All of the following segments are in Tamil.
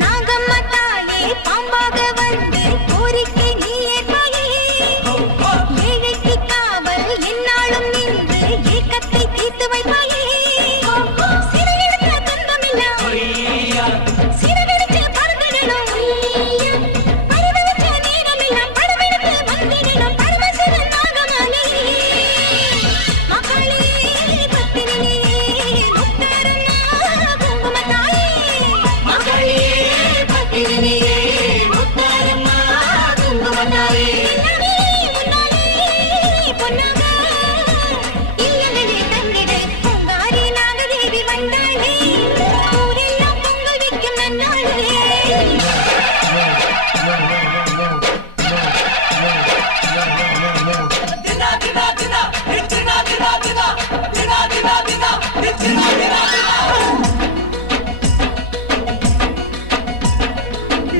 நாகம்மா தாயே பாம்பாக வந்து கோரிக்கை நீ ஏற்பாயே ஏழைக்கு காவல் என்னாலும் நின்று ஏக்கத்தை தீர்த்து வைப்பாயே சிறையெடுத்த துன்பமில்லாம் சிறகடிச்ச பறந்துடணும் பரிவெடுத்த நேரமெல்லாம் படமெடுத்து வந்திடணும் பரமசிவன் நாகமாலே மகளே பத்தினியே முத்தாரம்மா குங்குமத்தாயே மகளே பத்தினியே முத்தாரம்மா குங்குமத்தாயே முன்னாலே பொன்னாக இல்லங்களே தங்கிட பொங்காரி நாகதேவி வந்தாளே ஊரெல்லாம் பொங்கல் வைக்கும் நன்னாளே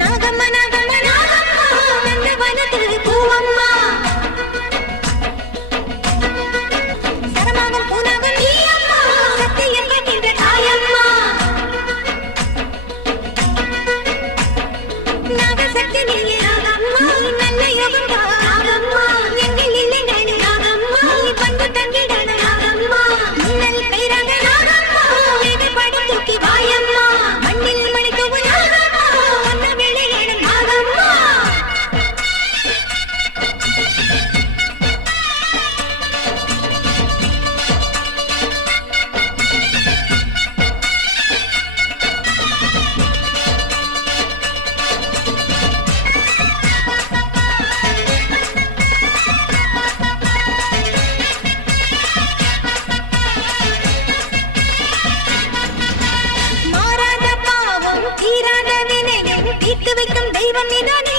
நாகம்மா நாகம்மா நாகம்மா நந்தவனத்தில் பூவம்மா சரமாகும் பூனாகும் நீ அம்மா சத்தியம் காக்கின்ற தாயம்மா நாகசக்தி நீயே நாகம்மா நல்ல யோகம் தா நாகம்மா எங்கள் இல்லங்கள் நாகம்மா வந்து தங்கிடணும் நாகம்மா மின்னல் பெய்றாங்க நாகம்மா வேகப்படி தூக்கி வாயம்மா மண்ணில் மணி தூவு நாகம்மா ஒன்ன விளையாடும் நாகம்மா மாறாத பாவம் தீராத வினையும் தீர்த்து வைக்கும் தெய்வம் நீதானே